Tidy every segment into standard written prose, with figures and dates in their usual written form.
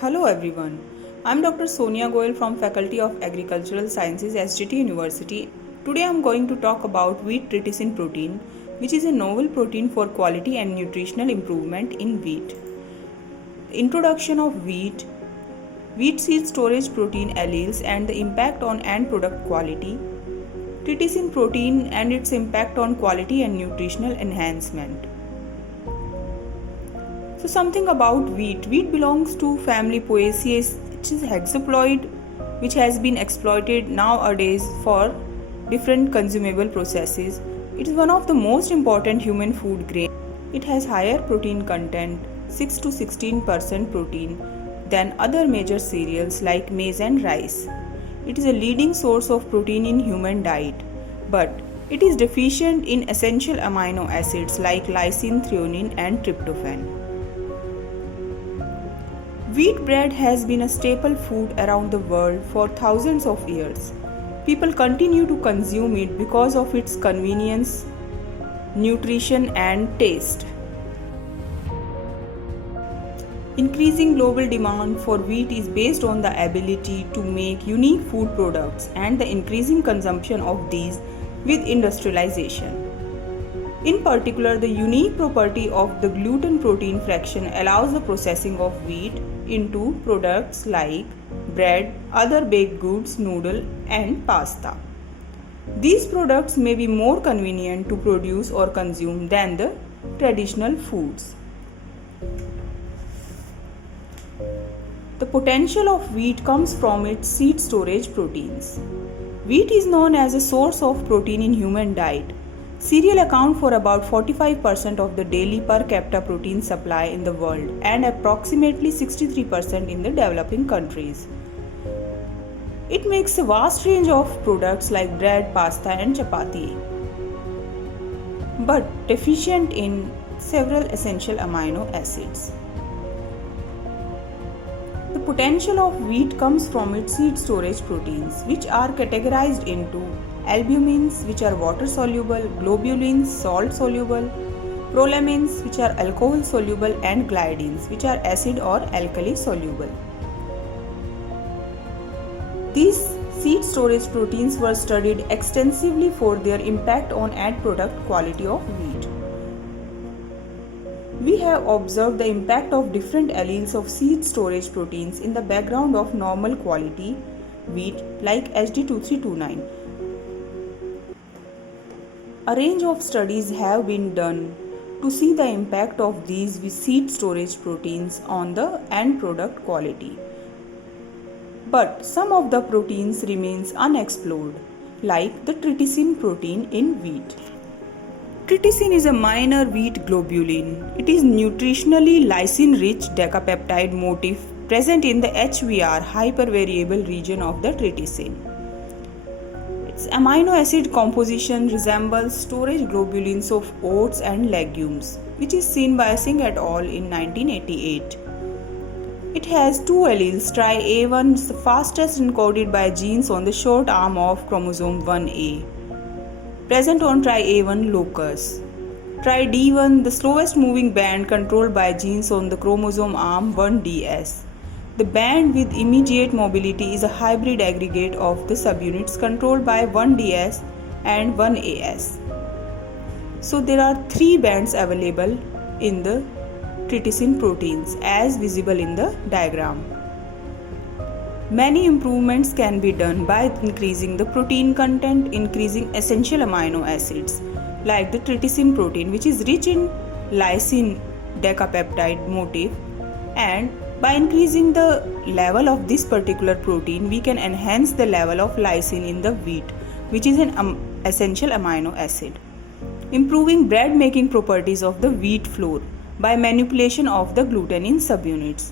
Hello everyone. I'm Dr. Sonia Goyal from Faculty of Agricultural Sciences, SGT University. Today I'm going to talk about wheat tryptophan protein, which is a novel protein for quality and nutritional improvement in wheat. Introduction of wheat seed storage protein alleles and the impact on end product quality, tryptophan protein and its impact on quality and nutritional enhancement. So something about wheat. Wheat belongs to family Poaceae, which is hexaploid, which has been exploited nowadays for different consumable processes. It is one of the most important human food grain. It has higher protein content, 6 to 16% protein, than other major cereals like maize and rice. It is a leading source of protein in human diet, but it is deficient in essential amino acids like lysine, threonine, and tryptophan. Wheat bread has been a staple food around the world for thousands of years. People continue to consume it because of its convenience, nutrition, and taste. Increasing global demand for wheat is based on the ability to make unique food products and the increasing consumption of these with industrialization. In particular, the unique property of the gluten protein fraction allows the processing of wheat into products like bread, other baked goods, noodle, and pasta. These products may be more convenient to produce or consume than the traditional foods. The potential of wheat comes from its seed storage proteins. Wheat is known as a source of protein in human diet. Cereal account for about 45% of the daily per capita protein supply in the world and approximately 63% in the developing countries. It makes a vast range of products like bread, pasta, and chapati, but deficient in several essential amino acids. The potential of wheat comes from its seed storage proteins, which are categorized into albumins, which are water soluble, globulins, salt soluble, prolamins, which are alcohol soluble, and gliadins, which are acid or alkali soluble. These seed storage proteins were studied extensively for their impact on end product quality of wheat. We have observed the impact of different alleles of seed storage proteins in the background of normal quality wheat like HD2329. A range of studies have been done to see the impact of these seed storage proteins on the end product quality. But some of the proteins remains unexplored, like the tryptophan protein in wheat. Tryptophan is a minor wheat globulin. It is nutritionally lysine-rich decapeptide motif present in the HVR hypervariable region of the tryptophan. Its amino acid composition resembles storage globulins of oats and legumes, which is seen by Singh et al. In 1988. It has two alleles, TRY-A1 the fastest encoded by genes on the short arm of chromosome 1A, present on TRY-A1 locus. TRY-D1 the slowest moving band controlled by genes on the chromosome arm 1DS. The band with immediate mobility is a hybrid aggregate of the subunits controlled by 1DS and 1AS. So there are three bands available in the tryptophan proteins as visible in the diagram. Many improvements can be done by increasing the protein content, increasing essential amino acids like the tryptophan protein, which is rich in lysine decapeptide motif, and by increasing the level of this particular protein, we can enhance the level of lysine in the wheat, which is an essential amino acid. Improving bread making properties of the wheat flour by manipulation of the glutenin subunits.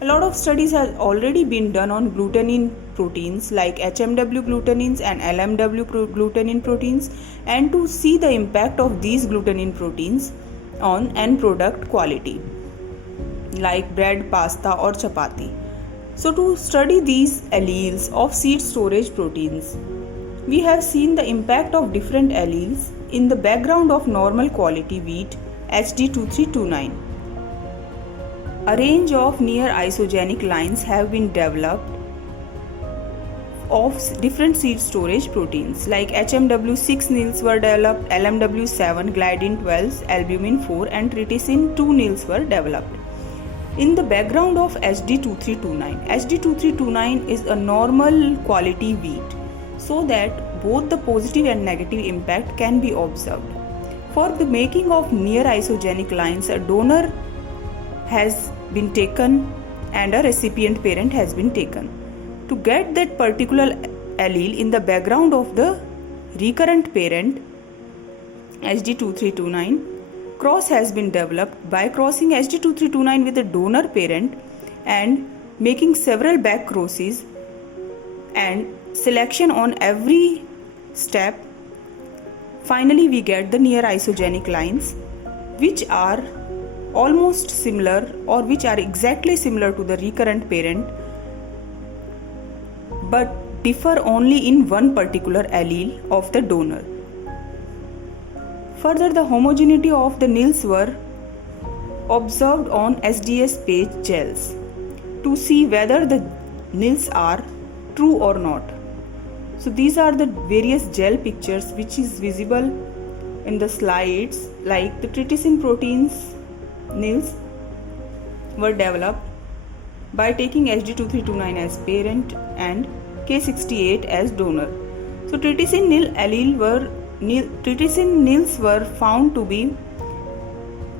A lot of studies have already been done on glutenin proteins like HMW glutenins and LMW glutenin proteins, and to see the impact of these glutenin proteins on end product quality like bread, pasta, or chapati. So to study these alleles of seed storage proteins, we have seen the impact of different alleles in the background of normal quality wheat HD2329. A range of near isogenic lines have been developed of different seed storage proteins like HMW6 nils were developed, LMW7, gliadin 12, albumin 4 and trypsin 2 nils were developed. In the background of HD2329, HD2329 is a normal quality wheat so that both the positive and negative impact can be observed. For the making of near isogenic lines, a donor has been taken and a recipient parent has been taken. To get that particular allele in the background of the recurrent parent HD2329, cross has been developed by crossing HD2329 with the donor parent and making several back crosses and selection on every step. Finally, we get the near isogenic lines which are almost similar or which are exactly similar to the recurrent parent but differ only in one particular allele of the donor. Further, the homogeneity of the nils were observed on SDS page gels to see whether the nils are true or not. So these are the various gel pictures which is visible in the slides, like the trypsin proteins nils were developed by taking HD2329 as parent and K68 as donor. So trypsin nils were found to be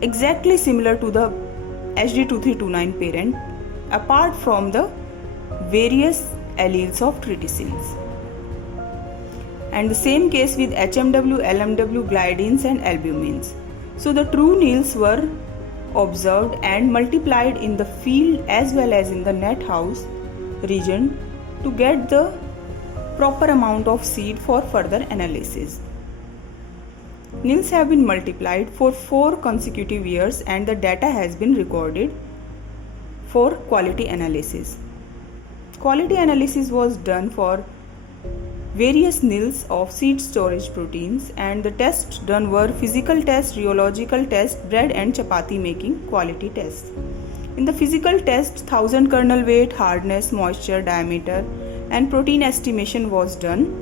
exactly similar to the HD2329 parent apart from the various alleles of trypsins. And the same case with HMW, LMW, gliadins and albumins. So the true nils were observed and multiplied in the field as well as in the net house region to get the proper amount of seed for further analysis. Nils have been multiplied for 4 consecutive years and the data has been recorded for quality analysis. Quality analysis was done for various nils of seed storage proteins and the tests done were physical test, rheological test, bread and chapati making quality tests. In the physical test, 1000 kernel weight, hardness, moisture, diameter and protein estimation was done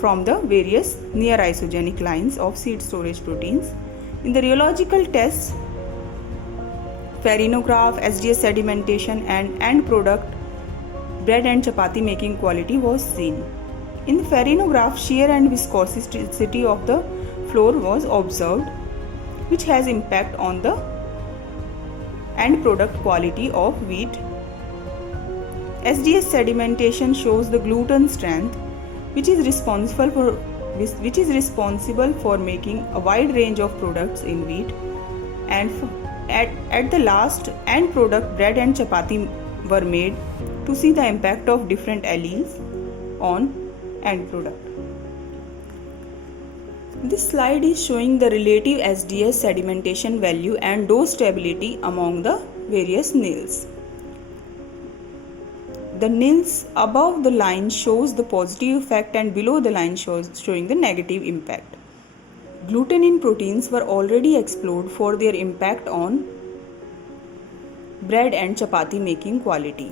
from the various near isogenic lines of seed storage proteins. In the rheological tests, farinograph, SDS sedimentation and end product bread and chapati making quality was seen. In the farinograph, shear and viscosity of the floor was observed, which has impact on the end product quality of wheat. SDS sedimentation shows the gluten strength, which is responsible for making a wide range of products in wheat. And at the last, end product bread and chapati were made to see the impact of different alleles on end product. This slide is showing the relative SDS sedimentation value and dose stability among the various nils. The nils above the line shows the positive effect and below the line showing the negative impact. Glutenin proteins were already explored for their impact on bread and chapati making quality.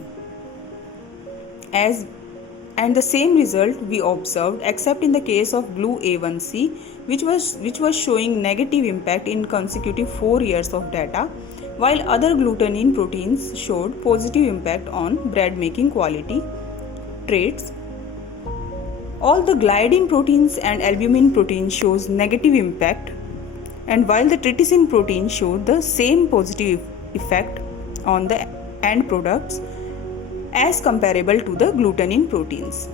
And the same result we observed except in the case of GLU-A1C which was showing negative impact in consecutive 4 years of data, while other glutenin proteins showed positive impact on bread making quality traits. All the gliadin proteins and albumin protein shows negative impact, and while the trypsin protein showed the same positive effect on the end products as comparable to the glutenin proteins.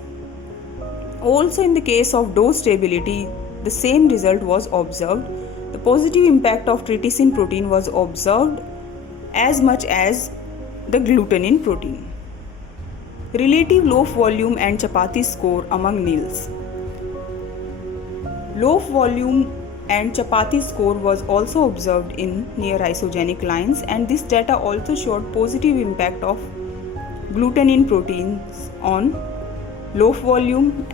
Also in the case of dose stability, the same result was observed. The positive impact of trypsin protein was observed as much as the glutenin protein. Relative loaf volume and chapati score among nils. Loaf volume and chapati score was also observed in near isogenic lines, and this data also showed positive impact of glutenin proteins on loaf volume,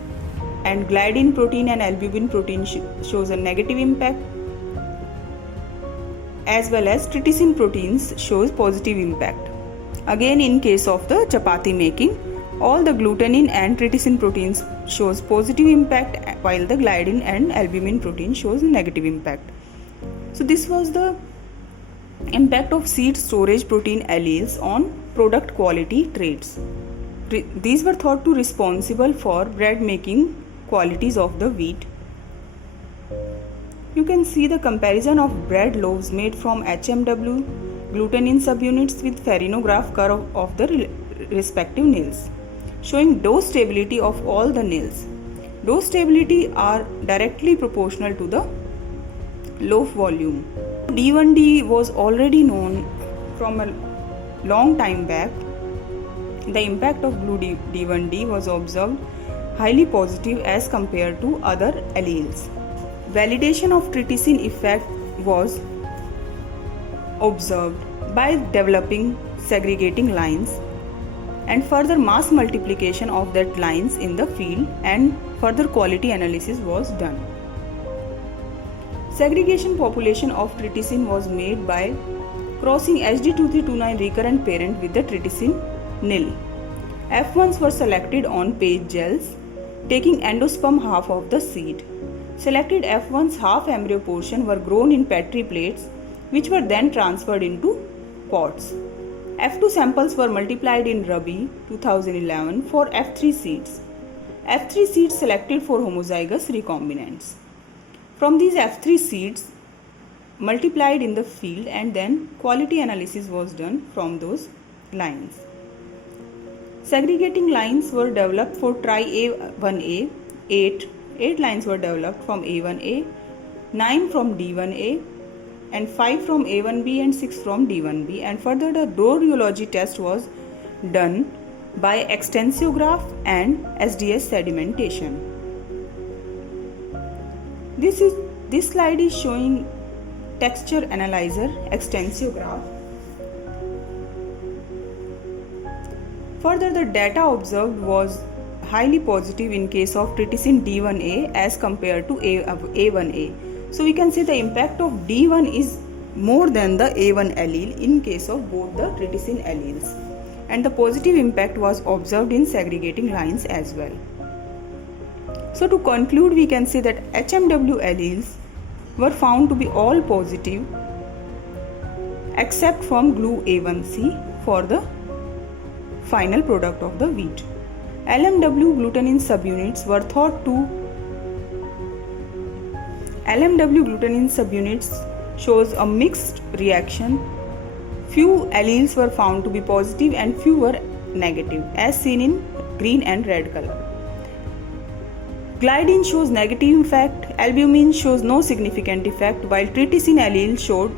and gliadin protein and albumin protein shows a negative impact. as well as trypsin proteins shows positive impact. Again, in case of the chapati making, all the glutenin and trypsin proteins shows positive impact, while the gliadin and albumin protein shows negative impact. So this was the impact of seed storage protein alleles on product quality traits. These were thought to responsible for bread making qualities of the wheat. You can see the comparison of bread loaves made from HMW glutenin subunits with farinograph curve of the respective nils, showing dose stability of all the nils. Dose stability are directly proportional to the loaf volume. D1D was already known from a long time back. The impact of GLU-D1D was observed highly positive as compared to other alleles. Validation of trypsin effect was observed by developing segregating lines, and further mass multiplication of that lines in the field, and further quality analysis was done. Segregation population of trypsin was made by crossing HD2329 recurrent parent with the trypsin nil. F1s were selected on page gels, taking endosperm half of the seed. Selected F1's half embryo portion were grown in Petri plates, which were then transferred into pots. F2 samples were multiplied in Rabi 2011 for F3 seeds. F3 seeds selected for homozygous recombinants. From these F3 seeds multiplied in the field, and then quality analysis was done from those lines. Segregating lines were developed for Tri-A1A, 8 lines were developed from A1A, 9 from D1A, and 5 from A1B and 6 from D1B, and further the door rheology test was done by extensiograph and SDS sedimentation. This slide is showing texture analyzer extensiograph. Further, the data observed was highly positive in case of trypsin D1A as compared to A1A. So we can say the impact of D1 is more than the A1 allele in case of both the trypsin alleles, and the positive impact was observed in segregating lines as well. So to conclude, we can say that HMW alleles were found to be all positive except from GLU-A1C for the final product of the wheat. LMW glutenin subunits were thought to LMW glutenin subunits shows a mixed reaction. Few alleles were found to be positive and few were negative, as seen in green and red color. Gliadin shows negative effect, albumin shows no significant effect, while trypsin allele showed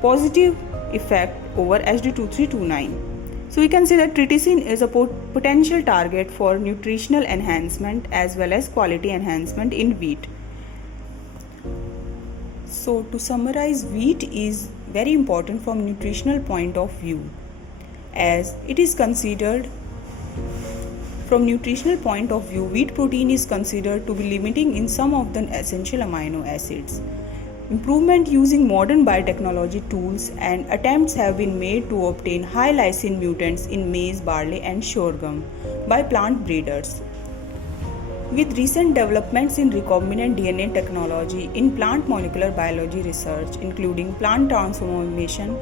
positive effect over HD2329. So we can say that trypsin is a potential target for nutritional enhancement as well as quality enhancement in wheat. So to summarize, wheat is very important from nutritional point of view, as it is considered from nutritional point of view, wheat protein is considered to be limiting in some of the essential amino acids. Improvement using modern biotechnology tools and attempts have been made to obtain high lysine mutants in maize, barley and sorghum by plant breeders. With recent developments in recombinant DNA technology in plant molecular biology research, including plant transformation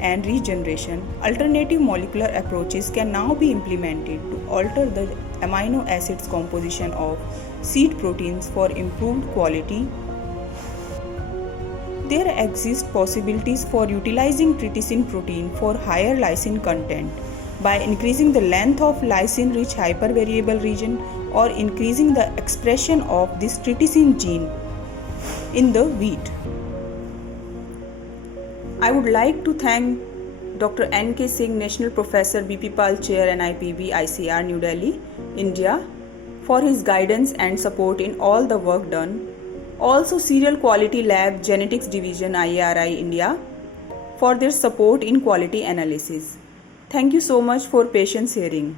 and regeneration, alternative molecular approaches can now be implemented to alter the amino acids composition of seed proteins for improved quality. There exist possibilities for utilizing trypsin protein for higher lysine content by increasing the length of lysine-rich hypervariable region or increasing the expression of this trypsin gene in the wheat. I would like to thank Dr. N.K. Singh, National Professor, BP Pal Chair, NIPB, ICR, New Delhi, India, for his guidance and support in all the work done. Also Serial Quality Lab, Genetics Division, IARI, India, for their support in quality analysis. Thank you so much for patience hearing.